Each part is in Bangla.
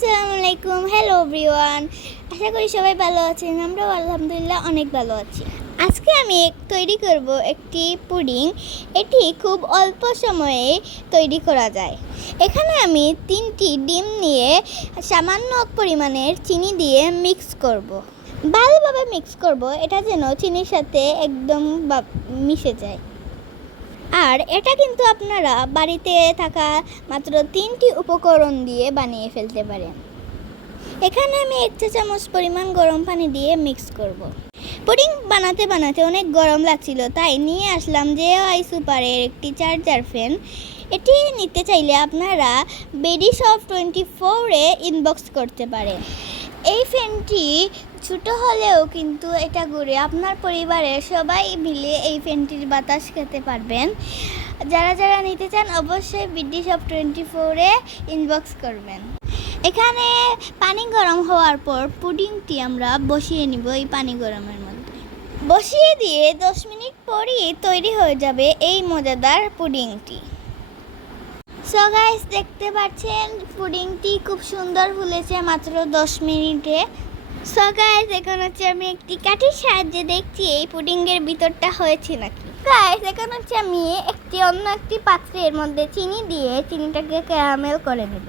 আসসালামু আলাইকুম। হ্যালো এভরিওয়ান, আশা করি সবাই ভালো আছেন। আমরাও আলহামদুলিল্লাহ অনেক ভালো আছি। আজকে আমি তৈরি করব একটি পুডিং। এটি খুব অল্প সময়ে তৈরি করা যায়। এখানে আমি 3টি ডিম নিয়ে সামান্য পরিমাণের চিনি দিয়ে মিক্স করব। ভালোভাবে মিক্স করব, এটা যেন চিনির সাথে একদম মিশে যায়। আর এটা কিন্তু আপনারা বাড়িতে থাকা মাত্র 3টি উপকরণ দিয়ে বানিয়ে ফেলতে পারেন। এখানে আমি 1 চা চামচ পরিমাণ গরম পানি দিয়ে মিক্স করব। পুডিং বানাতে বানাতে অনেক গরম লাগছিল, তাই নিয়ে আসলাম জেআই সুপারের একটি চার্জার ফ্যান। এটি নিতে চাইলে আপনারা বেডি শপ 24-এ ইনবক্স করতে পারেন। এই ফ্যানটি ছোটো হলেও কিন্তু এটা ঘুরে আপনার পরিবারের সবাই মিলে এই ফ্যানটির বাতাস খেতে পারবেন। যারা যারা নিতে চান অবশ্যই বেডি শপ 24-এ ইনবক্স করবেন। এখানে পানি গরম হওয়ার পর পুডিংটি আমরা বসিয়ে নিব। এই পানি গরমের মধ্যে বসিয়ে দিয়ে 10 মিনিট পরই তৈরি হয়ে যাবে এই মজাদার পুডিংটি। সো গাইস, দেখতে পাচ্ছেন পুডিংটি খুব সুন্দর ফুলেছে মাত্র 10 মিনিটে। সো গাইস, এখন হচ্ছে আমি একটি কাঠির সাহায্যে দেখছি এই পুডিংয়ের ভিতরটা হয়েছে নাকি। গাইস, এখন হচ্ছে আমি অন্য একটি পাত্রের মধ্যে চিনি দিয়ে চিনিটাকে ক্যারামেল করে নেব।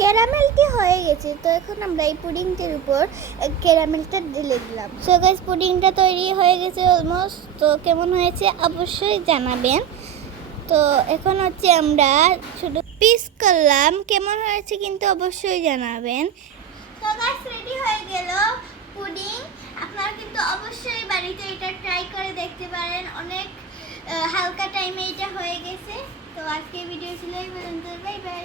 ক্যারামেলটি হয়ে গেছে, তো এখন আমরা এই পুডিংটির উপর ক্যারামেলটা ঢেলে দিলাম। সো গাইস, পুডিংটা তৈরি হয়ে গেছে অলমোস্ট। তো কেমন হয়েছে অবশ্যই জানাবেন। তো এখন হচ্ছে আমরা শুধু পিস করলাম, কেমন হয়েছে কিন্তু অবশ্যই জানাবেন। তো গাইস, রেডি হয়ে গেল পুডিং। আপনারা কিন্তু অবশ্যই বাড়িতে এটা ট্রাই করে দেখতে পারেন। অনেক হালকা টাইমে এটা হয়ে গেছে। তো আজকে ভিডিও ছিল এই পর্যন্ত। Bye bye.